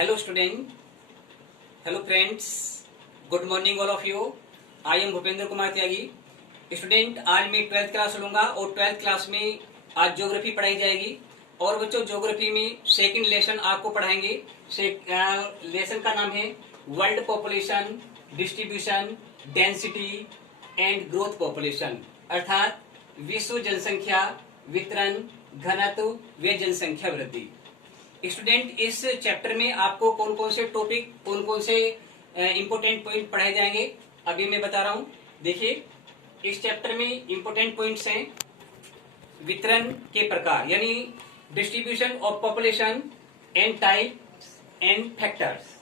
Hello student, hello friends, good morning all of you. I am Bhupendra Kumar Tyagi. Student, आज मैं 12th class लूंगा और 12th class में आज ज्योग्राफी पढ़ाई जाएगी. और बच्चों, ज्योग्राफी में सेकंड लेसन आपको पढ़ाएंगे. लेसन का नाम है world population, distribution, density and growth population, अर्थात विश्व जनसंख्या, वितरण, घनत्व व जनसंख्या वृद्धि. स्टूडेंट, इस चैप्टर में आपको कौन कौन से टॉपिक, कौन कौन से इंपोर्टेंट पॉइंट पढ़ाए जाएंगे अभी मैं बता रहा हूं. देखिए, इस चैप्टर में इंपोर्टेंट पॉइंट्स हैं वितरण के प्रकार, यानी distribution of population and types and factors.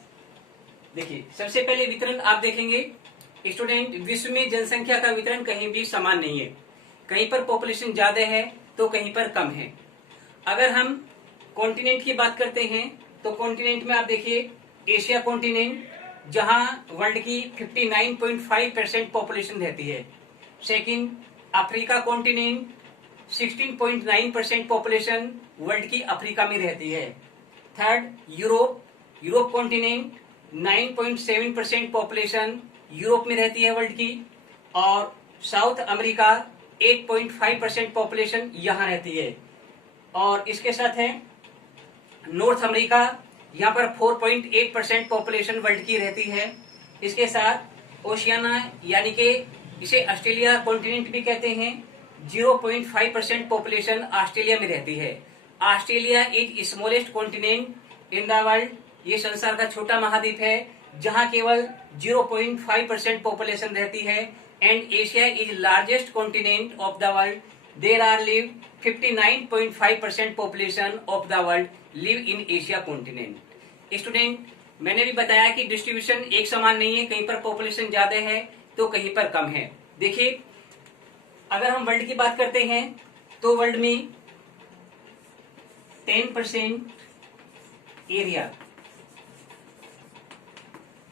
देखिए, सबसे पहले वितरण आप देखेंगे. स्टूडेंट, विश्व में जनसंख्या का वितरण कहीं भी समान नहीं है. कहीं पर पॉपुलेशन ज्यादा है तो कहीं पर कम है. अगर हम कॉन्टिनेंट की बात करते हैं तो कॉन्टिनेंट में आप देखिए, एशिया कॉन्टिनेंट जहां वर्ल्ड की 59.5% पॉपुलेशन रहती है. Second, Africa continent 16.9% population world की अफ्रीका में रहती है. Third, Europe continent 9.7% population Europe में रहती है वर्ल्ड की. और साउथ अमेरिका 8.5% पॉपुलेशन यहां रहती है. और इसके साथ है नॉर्थ अमेरिका, यहाँ पर 4.8% पॉपुलेशन वर्ल्ड की रहती है. इसके साथ ओशियाना, यानी कि इसे ऑस्ट्रेलिया कॉन्टिनेंट भी कहते हैं, 0.5% पॉपुलेशन ऑस्ट्रेलिया में रहती है. Australia is smallest continent in the world. ये संसार का छोटा महाद्वीप है जहां केवल 0.5% पॉपुलेशन रहती है. And Asia is largest continent of the world. There are live 59.5% population of the world live in Asia continent. Student, मैंने भी बताया कि डिस्ट्रीब्यूशन एक समान नहीं है. कहीं पर पॉपुलेशन ज्यादा है तो कहीं पर कम है. देखिए, अगर हम वर्ल्ड की बात करते हैं तो वर्ल्ड में 10% एरिया,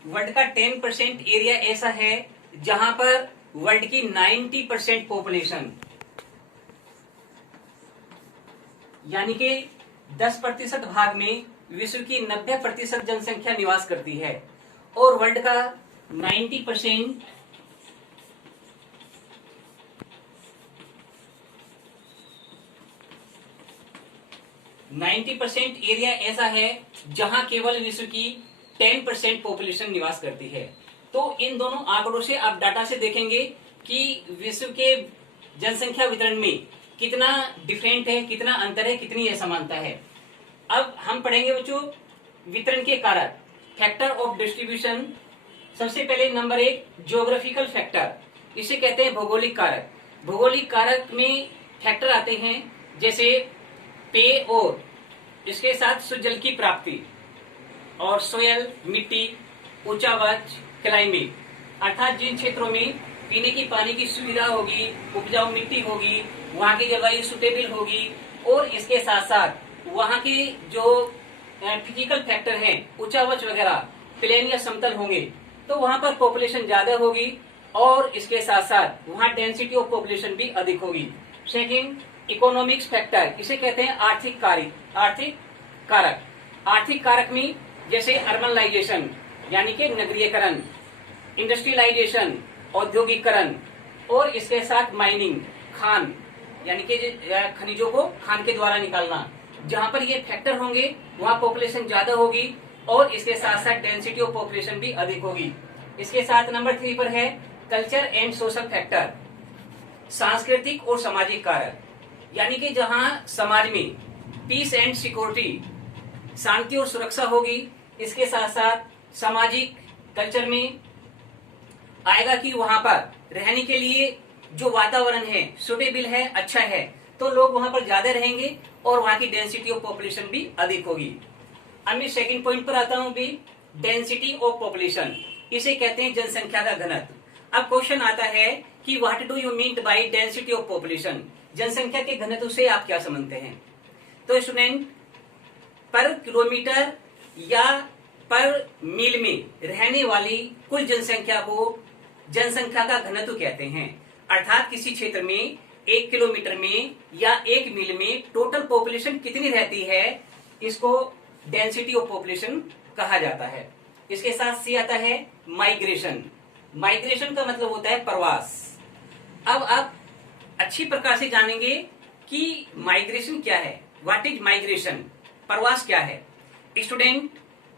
वर्ल्ड का 10% एरिया ऐसा है जहां पर वर्ल्ड की 90% पॉपुलेशन, यानी कि 10% भाग में विश्व की 90% जनसंख्या निवास करती है. और वर्ल्ड का 90% एरिया ऐसा है जहां केवल विश्व की 10% पॉपुलेशन निवास करती है. तो इन दोनों आंकड़ों से आप डाटा से देखेंगे कि विश्व के जनसंख्या वितरण में कितना डिफरेंट है, कितना अंतर है, कितनी असमानता है. अब हम पढ़ेंगे बच्चों वितरण के कारक, फैक्टर ऑफ डिस्ट्रीब्यूशन. सबसे पहले नंबर 1, ज्योग्राफिकल फैक्टर. इसे कहते हैं भौगोलिक कारक. भौगोलिक कारक में फैक्टर आते हैं जैसे पेय और इसके साथ शुद्ध जल की प्राप्ति, और सोयल मिट्टी, ऊंचावच, क्लाइमेट, अर्थात जिन क्षेत्रों में पीने की पानी की सुविधा होगी, उपजाऊ मिट्टी होगी, वहां की जलवायु सुटेबल होगी. और इसके साथ साथ वहां के जो फिजिकल फैक्टर हैं, ऊंचावच वगैरह, प्लेन या समतल होंगे तो वहां पर पॉपुलेशन ज्यादा होगी. और इसके साथ साथ वहां डेंसिटी ऑफ पॉपुलेशन भी अधिक होगी. Second, economics factor. इसे कहते हैं आर्थिक कारक. आर्थिक कारक में जैसे अर्बनाइजेशन, यानी कि नगरीयकरण, इंडस्ट्रियलाइजेशन, औद्योगिकरण, और इसके साथ माइनिंग, खान, यानी कि खनिजों को खान के द्वारा निकालना. जहां पर ये फैक्टर होंगे वहां पॉपुलेशन ज्यादा होगी और इसके साथ साथ डेंसिटी ऑफ पॉपुलेशन भी अधिक होगी. इसके साथ नंबर 3 पर है कल्चर एंड सोशल फैक्टर, सांस्कृतिक और सामाजिक कारक. यानी कि जहां समाज में पीस एंड सिक्योरिटी, शांति और सुरक्षा होगी, इसके साथ साथ सामाजिक कल्चर में आएगा कि वहां पर रहने के लिए जो वातावरण है सुटेबल है, अच्छा है, तो लोग वहां पर ज्यादा रहेंगे और वहां की डेंसिटी ऑफ पॉपुलेशन भी अधिक होगी. अब मैं सेकंड पॉइंट पर आता हूं भी, डेंसिटी ऑफ पॉपुलेशन. इसे कहते हैं जनसंख्या का घनत्व. अब क्वेश्चन आता है कि what do you mean by density of population. जनसंख्या के घनत्व से आप क्या समझते हैं? तो स्टूडेंट, पर किलोमीटर या पर मील में रहने वाली कुल जनसंख्या को जनसंख्या का घनत्व कहते हैं. अर्थात किसी क्षेत्र में 1 किलोमीटर में या 1 मील में टोटल पॉपुलेशन कितनी रहती है, इसको डेंसिटी ऑफ पॉपुलेशन कहा जाता है। इसके साथ सी आता है माइग्रेशन। माइग्रेशन का मतलब होता है प्रवास। अब आप अच्छी प्रकार से जानेंगे कि माइग्रेशन क्या है, व्हाट इज माइग्रेशन, प्रवास क्या है। स्टूडेंट,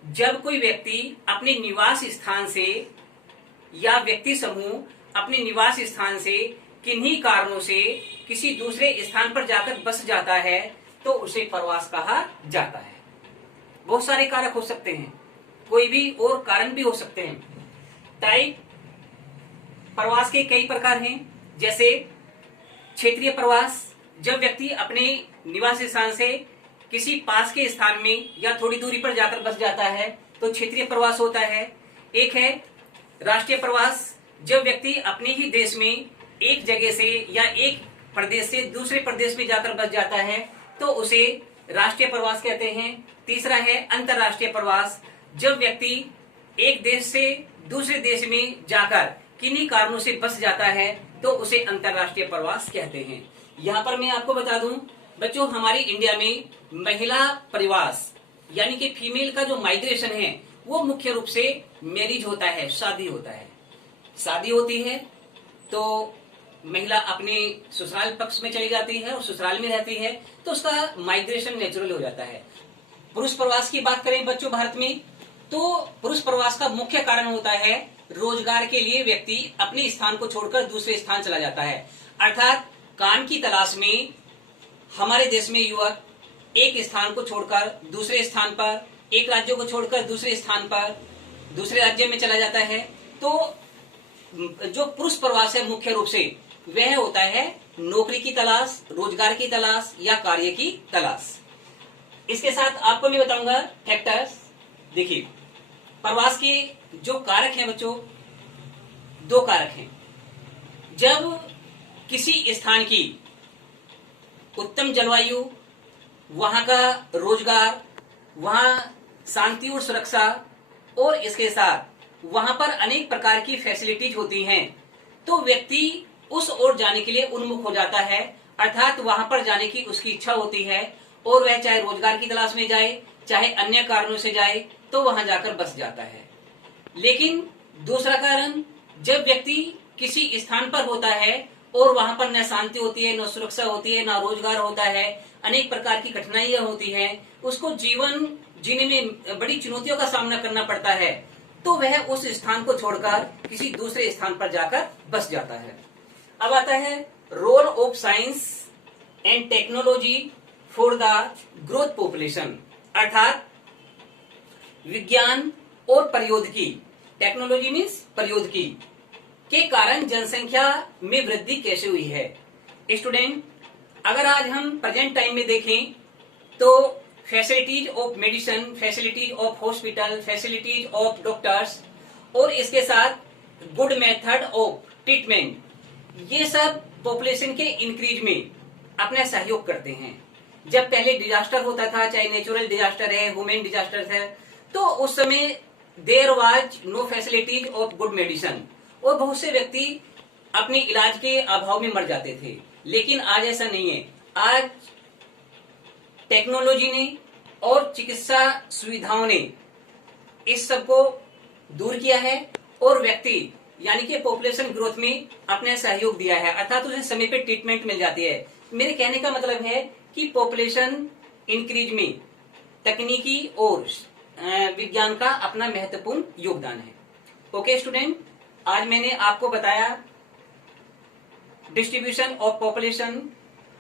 जब कोई व्यक्ति अपने निवास स्थान से या व्यक्ति समूह अपने निवास स्थान से किन्हीं कारणों से किसी दूसरे स्थान पर जाकर बस जाता है तो उसे प्रवास कहा जाता है। बहुत सारे कारक हो सकते हैं, कोई भी और कारण भी हो सकते हैं। टाइप प्रवास के कई प्रकार हैं, जैसे क्षेत्रीय प्रवास, जब व्यक्ति अपने निवास स्थान से किसी पास के स्थान में या थोड़ी दूरी पर जाकर बस जाता है तो क्षेत्रीय प्रवास होता है। एक है राष्ट्रीय प्रवास, जब व्यक्ति अपने ही देश में एक जगह से या एक प्रदेश से दूसरे प्रदेश में जाकर बस जाता है तो उसे राष्ट्रीय प्रवास कहते हैं। तीसरा है अंतर्राष्ट्रीय प्रवास, जब व्यक्ति एक देश से दूसरे देश में जाकर किन्हीं कारणों से बस जाता है तो उसे अंतर्राष्ट्रीय प्रवास कहते हैं। यहाँ पर मैं आपको बता दूं बच्चों, हमारी इंडिया में महिला प्रवास यानी कि फीमेल का जो माइग्रेशन है वो मुख्य रूप से मैरिज होता है, शादी होता है। शादी होती है तो महिला अपने ससुराल पक्ष में चली जाती है और ससुराल में रहती है तो उसका माइग्रेशन नेचुरल हो जाता है। पुरुष प्रवास की बात करें बच्चों भारत में, तो पुरुष प्रवास का मुख्य कारण होता है रोजगार के लिए व्यक्ति अपने स्थान को छोड़कर दूसरे स्थान चला जाता है। अर्थात काम की तलाश में हमारे देश में युवक एक स्थान को छोड़कर दूसरे स्थान पर, एक राज्य को छोड़कर दूसरे स्थान पर, दूसरे राज्य में चला जाता है। तो जो पुरुष प्रवास है मुख्य रूप से वह होता है नौकरी की तलाश, रोजगार की तलाश या कार्य की तलाश। इसके साथ आपको मैं बताऊंगा फैक्टर्स। देखिए, प्रवास के जो कारक हैं बच्चों, दो कारक हैं। जब किसी स्थान की उत्तम जलवायु, वहां का रोजगार, वहां शांति और सुरक्षा और इसके साथ वहां पर अनेक प्रकार की फैसिलिटीज होती हैं तो व्यक्ति उस ओर जाने के लिए उन्मुख हो जाता है। अर्थात वहां पर जाने की उसकी इच्छा होती है और वह चाहे रोजगार की तलाश में जाए चाहे अन्य कारणों से जाए तो वहां जाकर बस जाता है। लेकिन दूसरा कारण, जब व्यक्ति किसी स्थान पर होता है और वहां पर न शांति होती है, न सुरक्षा होती है, न रोजगार होता है, अनेक प्रकार की कठिनाइयां होती हैं, उसको जीवन जीने में बड़ी चुनौतियों का सामना करना पड़ता है तो वह उस स्थान को छोड़कर किसी दूसरे स्थान पर जाकर बस जाता है। अब आता है role of science and technology for the growth population, अर्थात विज्ञान और प्रौद्योगिकी, टेक्नोलॉजी मीन्स प्रौद्योगिकी के कारण जनसंख्या में वृद्धि कैसे हुई है। स्टूडेंट, अगर आज हम प्रेजेंट टाइम में देखें तो facilities of medicine, facilities of hospital, facilities of doctors और इसके साथ गुड मेथड ऑफ ट्रीटमेंट, ये सब पॉपुलेशन के इंक्रीज में अपना सहयोग करते हैं। जब पहले डिजास्टर होता था, चाहे नेचुरल डिजास्टर है, ह्यूमन डिजास्टर है, तो उस समय there was no facilities of good medicine और बहुत से व्यक्ति अपने इलाज के अभाव में मर जाते थे। लेकिन आज ऐसा नहीं है। आज टेक्नोलॉजी ने और चिकित्सा सुविधाओं ने इस सब को दूर किया है और व्यक्ति यानी कि पॉपुलेशन ग्रोथ में अपना सहयोग दिया है, अर्थात उसे समय पे ट्रीटमेंट मिल जाती है। मेरे कहने का मतलब है कि पॉपुलेशन इंक्रीज में तकनीकी और विज्ञान का अपना महत्वपूर्ण योगदान है। ओके स्टूडेंट, आज मैंने आपको बताया distribution of population,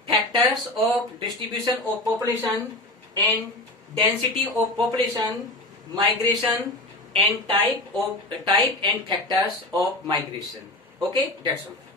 factors of distribution of population and density of population, migration and type and factors of migration. Okay, that's all.